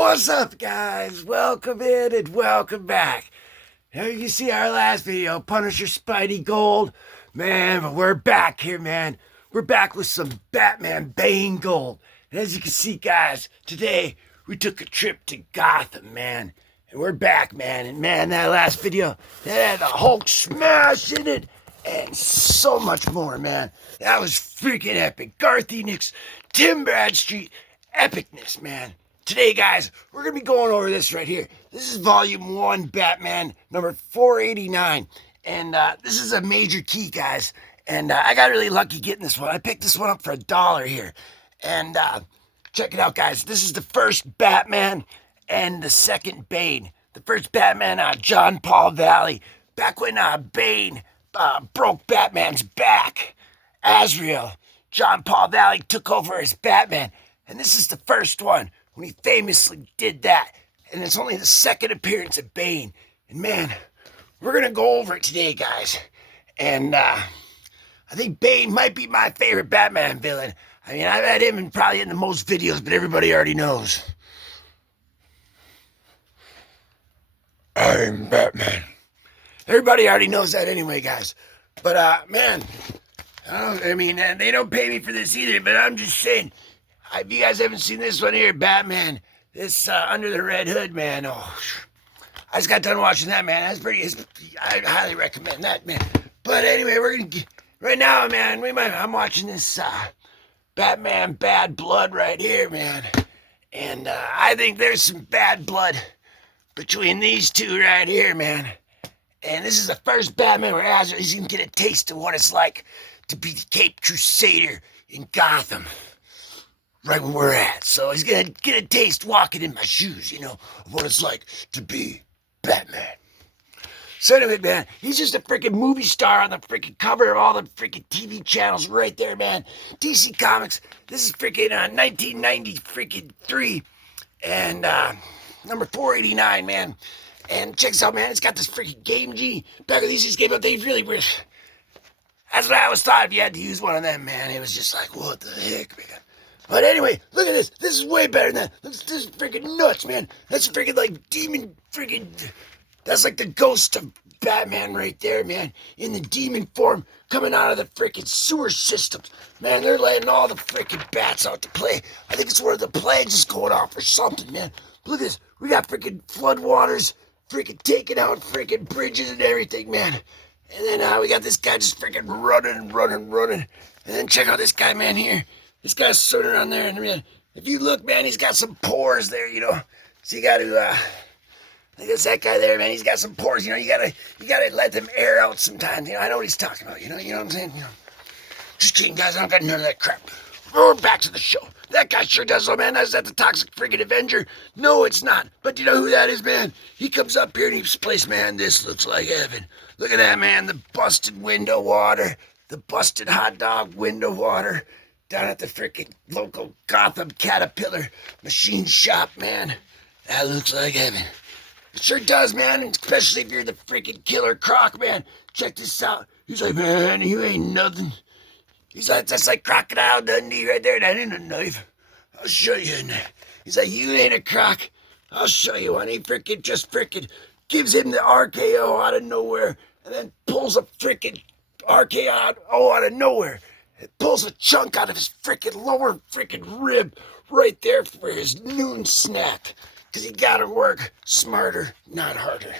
What's up, guys? Welcome in and welcome back. Now you see our last video, Punisher Spidey Gold. Man, but we're back here, man. We're back with some Batman Bane Gold. And as you can see, guys, today we took a trip to Gotham, man. And we're back, man. And man, that last video, that had the Hulk smash in it. And so much more, man. That was freaking epic. Garth Enix, Tim Bradstreet, epicness, man. Today, guys, we're going to be going over this right here. This is Volume 1, Batman, number 489. And this is a major key, guys. And I got really lucky getting this one. I picked this one up for $1 here. And check it out, guys. This is the first Batman and the second Bane. The first Batman, John Paul Valley. Back when Bane broke Batman's back. Azreal, John Paul Valley took over as Batman. And this is the first one when he famously did that. And it's only the second appearance of Bane. And man, we're going to go over it today, guys. And I think Bane might be my favorite Batman villain. I mean, I've had him probably in the most videos, but everybody already knows. I'm Batman. Everybody already knows that anyway, guys. But, man, I mean, they don't pay me for this either, but I'm just saying, if you guys haven't seen this one here, Batman, this Under the Red Hood, man, oh, I just got done watching that, man. That's I highly recommend that, man. But anyway, we're going to get, right now, man, I'm watching this Batman Bad Blood right here, man. And I think there's some bad blood between these two right here, man. And this is the first Batman where Azreal, he's going to get a taste of what it's like to be the Caped Crusader in Gotham. Right where we're at. So he's going to get a taste walking in my shoes, you know, of what it's like to be Batman. So anyway, man, he's just a freaking movie star on the freaking cover of all the freaking TV channels right there, man. DC Comics, this is freaking 1990 freaking 3 and number 489, man. And check this out, man, it's got this freaking Game G. Back when these just came out, they really were. That's what I always thought if you had to use one of them, man. It was just like, what the heck, man. But anyway, look at this. This is way better than that. This is freaking nuts, man. That's freaking like demon freaking. That's like the ghost of Batman right there, man. In the demon form coming out of the freaking sewer systems. Man, they're letting all the freaking bats out to play. I think it's where the plagues is going off or something, man. Look at this. We got freaking floodwaters freaking taking out freaking bridges and everything, man. And then we got this guy just freaking running. And then check out this guy, man, here. This guy's sitting around there, and man, if you look, man, he's got some pores there, you know. So you got to, I think it's that guy there, man. He's got some pores, you know. You gotta let them air out sometimes. You know, I know what he's talking about. You know what I'm saying? You know, just kidding, guys. I don't got none of that crap. We're back to the show. That guy sure does, though, man. Is that the Toxic Friggin' Avenger? No, it's not. But do you know who that is, man? He comes up here and he's placed, man. This looks like heaven. Look at that, man. The busted window water, the busted hot dog window water. Down at the freaking local Gotham Caterpillar machine shop, man. That looks like heaven. It sure does, man. Especially if you're the freaking Killer Croc, man. Check this out. He's like, man, you ain't nothing. He's like, that's like Crocodile Dundee right there. That ain't a knife. I'll show you. He's like, you ain't a croc. I'll show you one. He freaking just freaking gives him the RKO out of nowhere and then pulls a freaking RKO out of nowhere. It pulls a chunk out of his freaking lower freaking rib right there for his noon snack. Because he gotta work smarter, not harder.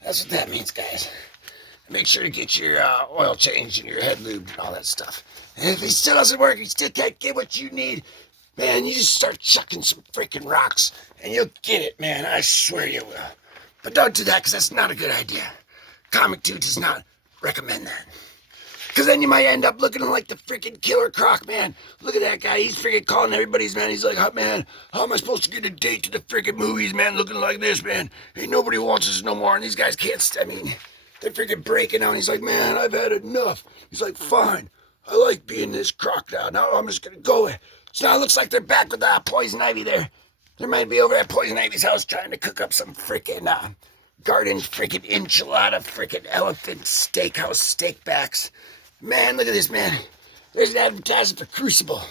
That's what that means, guys. Make sure to get your oil changed and your head lubed and all that stuff. And if he still doesn't work, you still can't get what you need, man, you just start chucking some freaking rocks and you'll get it, man. I swear you will. But don't do that because that's not a good idea. Comic Dude does not recommend that. Because then you might end up looking like the freaking Killer Croc, man. Look at that guy. He's freaking calling everybody's, man. He's like, oh, man, how am I supposed to get a date to the freaking movies, man, looking like this, man? Ain't nobody wants us no more. And these guys can't, I mean, they're freaking breaking out. He's like, man, I've had enough. He's like, fine. I like being this croc now. I'm just going to go. So now it looks like they're back with Poison Ivy there. They might be over at Poison Ivy's house trying to cook up some freaking garden freaking enchilada freaking elephant steakhouse steak backs. Man, look at this, man. There's an advertisement for Crucible.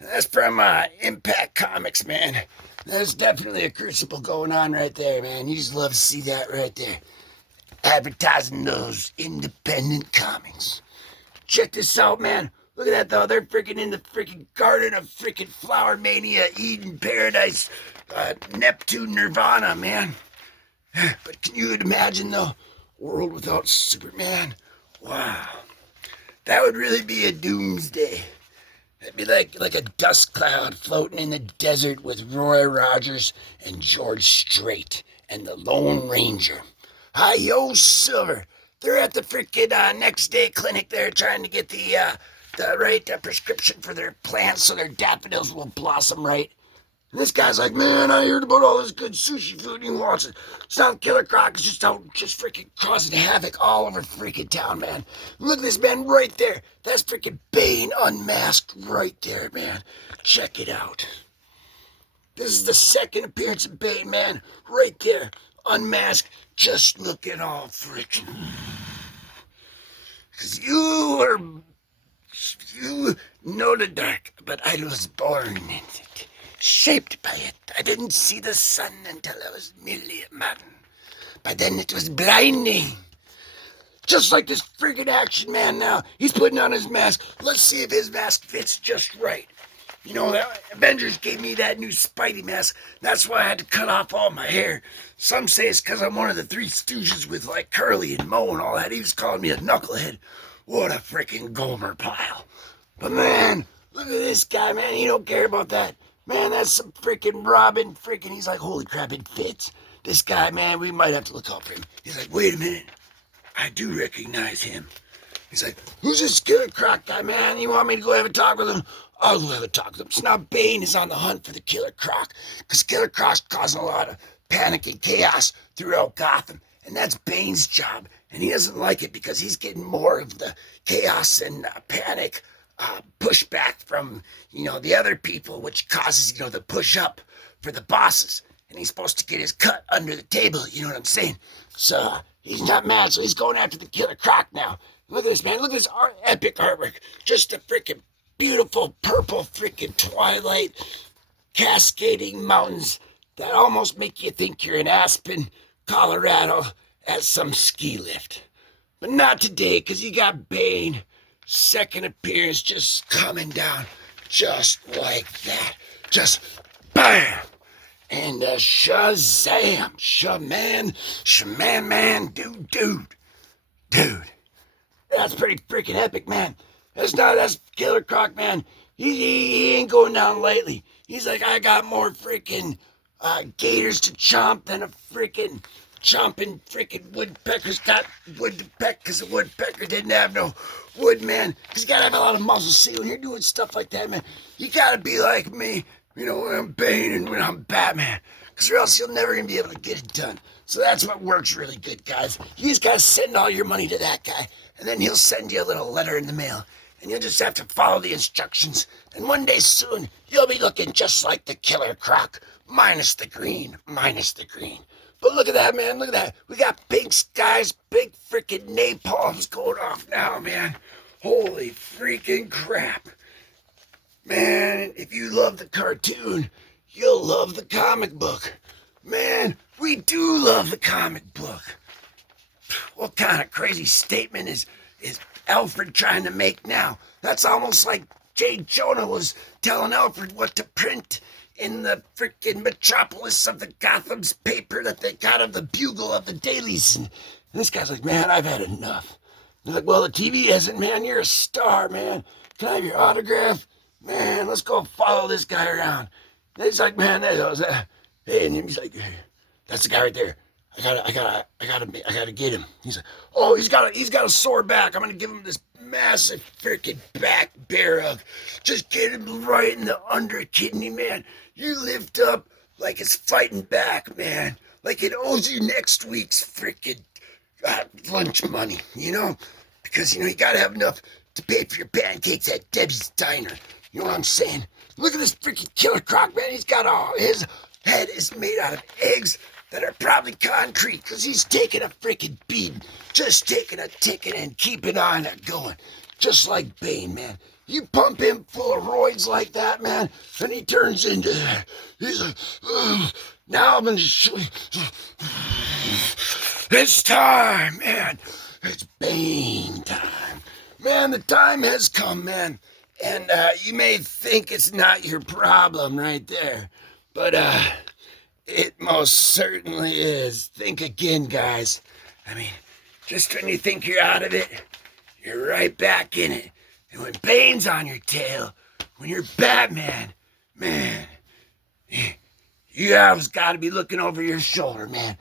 That's from Impact Comics, man. There's definitely a crucible going on right there, man. You just love to see that right there. Advertising those independent comics. Check this out, man. Look at that, though. They're freaking in the freaking garden of freaking Flower Mania, Eden Paradise, Neptune Nirvana, man. But can you imagine, though, world without Superman? Wow. That would really be a doomsday. It'd be like a dust cloud floating in the desert with Roy Rogers and George Strait and the Lone Ranger. Hi-yo, Silver. They're at the freaking next day clinic there trying to get the right prescription for their plants so their daffodils will blossom right. And this guy's like, man, I heard about all this good sushi food and he wants it. It's not Killer Croc, it's just out just freaking causing havoc all over freaking town, man. Look at this man right there. That's freaking Bane unmasked right there, man. Check it out. This is the second appearance of Bane, man. Right there. Unmasked. Just looking all freaking. Because you know the dark, but I was born in it. Shaped by it. I didn't see the sun until I was merely a man. By then it was blinding. Just like this friggin' action man now. He's putting on his mask. Let's see if his mask fits just right. You know, the Avengers gave me that new Spidey mask. That's why I had to cut off all my hair. Some say it's because I'm one of the Three Stooges with like Curly and Moe and all that. He was calling me a knucklehead. What a freaking Gomer pile. But man, look at this guy, man. He don't care about that. Man, that's some freaking Robin freaking. He's like, holy crap, it fits. This guy, man, we might have to look out for him. He's like, wait a minute. I do recognize him. He's like, who's this Killer Croc guy, man? You want me to go have a talk with him? I'll go have a talk with him. So now Bane is on the hunt for the Killer Croc. Because Killer Croc's causing a lot of panic and chaos throughout Gotham. And that's Bane's job. And he doesn't like it because he's getting more of the chaos and panic pushback from, the other people, which causes, the push up for the bosses. And he's supposed to get his cut under the table, you know what I'm saying? So he's not mad, so he's going after the Killer Croc now. Look at this, man. Look at this epic artwork. Just a freaking beautiful purple freaking twilight cascading mountains that almost make you think you're in Aspen, Colorado at some ski lift. But not today, because you got Bane. Second appearance just coming down just like that. Just bam! And Shazam! Shaman, dude. That's pretty freaking epic, man. That's Killer Croc, man. He ain't going down lightly. He's like, I got more freaking gators to chomp than a freaking chomping freaking woodpecker's got wood to peck because the woodpecker didn't have no wood, man. Because you gotta have a lot of muscle. See, when you're doing stuff like that, man, you gotta be like me, when I'm Bane and when I'm Batman. Because or else you're never gonna be able to get it done. So that's what works really good, guys. You just gotta send all your money to that guy, and then he'll send you a little letter in the mail. And you'll just have to follow the instructions. And one day soon, you'll be looking just like the Killer Croc. Minus the green. But look at that, man. Look at that. We got pink skies, big freaking napalms going off now, man. Holy freaking crap. Man, if you love the cartoon, you'll love the comic book. Man, we do love the comic book. What kind of crazy statement is Alfred trying to make now? That's almost like J. Jonah was telling Alfred what to print in the freaking metropolis of the Gotham's paper that they got of the Bugle of the dailies. And this guy's like, man, I've had enough. He's like, well, the TV hasn't, man. You're a star, man. Can I have your autograph? Man, let's go follow this guy around. And he's like, man, there's that. Hey, and he's like, that's the guy right there. I gotta get him. He's like, oh, he's got a sore back. I'm gonna give him this massive freaking back bear hug. Just get him right in the under kidney, man. You lift up like it's fighting back, man. Like it owes you next week's freaking lunch money, Because, you gotta have enough to pay for your pancakes at Debbie's Diner. You know what I'm saying? Look at this freaking Killer Croc, man. He's got his head is made out of eggs that are probably concrete because he's taking a freaking beating. Just taking a ticket and keeping on it going. Just like Bane, man. You pump him full of roids like that, man, and he turns into, he's like, now I'm gonna show you. It's time, man. It's Bane time. Man, the time has come, man. And you may think it's not your problem right there, but it most certainly is. Think again, guys. I mean, just when you think you're out of it, you're right back in it. And when Bane's on your tail, when you're Batman, man, you always got to be looking over your shoulder, man.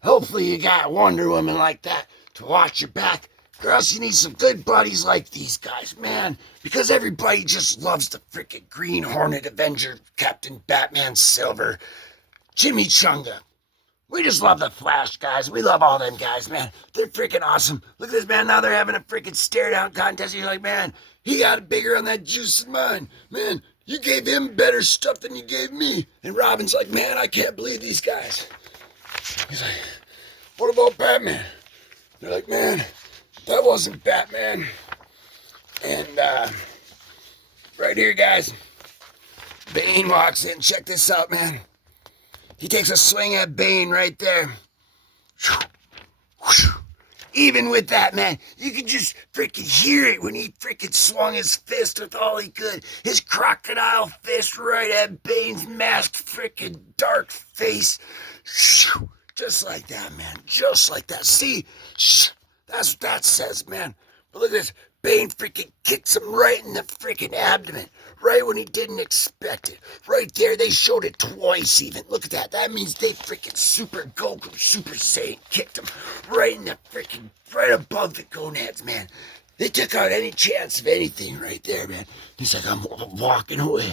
Hopefully you got Wonder Woman like that to watch your back. Or else you need some good buddies like these guys, man. Because everybody just loves the frickin' Green Hornet Avenger, Captain Batman Silver, Jimmy Chunga. We just love the Flash guys. We love all them guys, man. They're freaking awesome. Look at this, man. Now they're having a freaking stare down contest. You're like, man, he got bigger on that juice than mine. Man, you gave him better stuff than you gave me. And Robin's like, man, I can't believe these guys. He's like, what about Batman? They're like, man, that wasn't Batman. And right here, guys, Bane walks in. Check this out, man. He takes a swing at Bane right there. Even with that, man, you could just freaking hear it when he freaking swung his fist with all he could. His crocodile fist right at Bane's masked freaking dark face. Just like that, man. Just like that. See? That's what that says, man. But look at this. Bane freaking kicks him right in the freaking abdomen. Right when he didn't expect it. Right there, they showed it twice even. Look at that. That means they freaking Super Goku, Super Saiyan kicked him right in the freaking, right above the gonads, man. They took out any chance of anything right there, man. He's like, I'm walking away.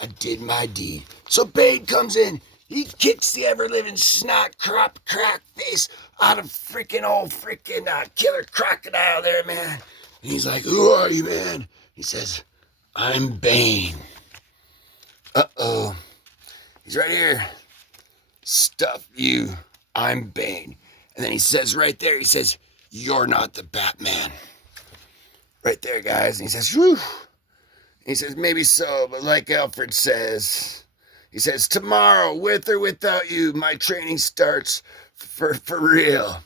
I did my deed. So Bane comes in. He kicks the ever-living snot crop crack face out of freaking old freaking killer crocodile there, man. And he's like, who are you, man? He says, I'm Bane. Uh-oh. He's right here. Stuff you. I'm Bane. And then he says right there, he says, you're not the Batman. Right there, guys. And he says, whew. He says, maybe so, but like Alfred says, he says, tomorrow, with or without you, my training starts for real.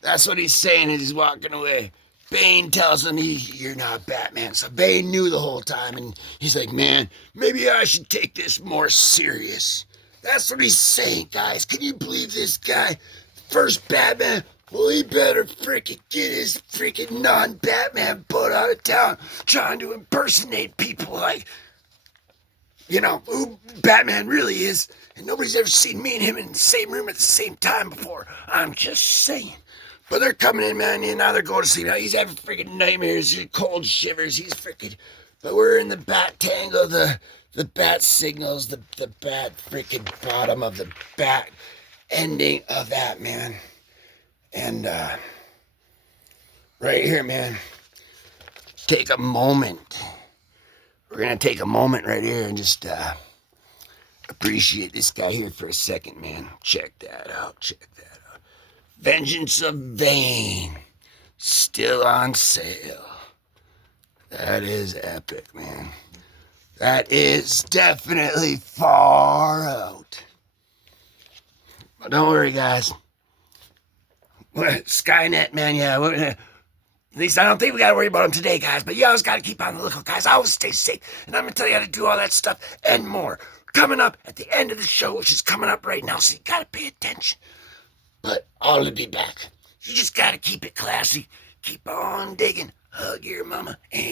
That's what he's saying as he's walking away. Bane tells him you're not Batman. So Bane knew the whole time, and he's like, man, maybe I should take this more serious. That's what he's saying, guys. Can you believe this guy? First Batman? Well, he better freaking get his freaking non-Batman butt out of town trying to impersonate people like, you know, who Batman really is. And nobody's ever seen me and him in the same room at the same time before. I'm just saying. But they're coming in, man, and now they're going to sleep. Now he's having freaking nightmares, cold shivers. He's freaking... But we're in the bat tangle, the bat signals, the bat freaking bottom of the bat ending of that, man. And right here, man, take a moment. We're going to take a moment right here and just appreciate this guy here for a second, man. Check that out. Check that out. Vengeance of Bane, still on sale. That is epic, man. That is definitely far out. But don't worry, guys. Skynet, man, yeah. At least I don't think we got to worry about them today, guys. But you always got to keep on the lookout, guys. Always stay safe. And I'm going to tell you how to do all that stuff and more. Coming up at the end of the show, which is coming up right now, so you got to pay attention. But I'll be back. You just got to keep it classy. Keep on digging. Hug your mama and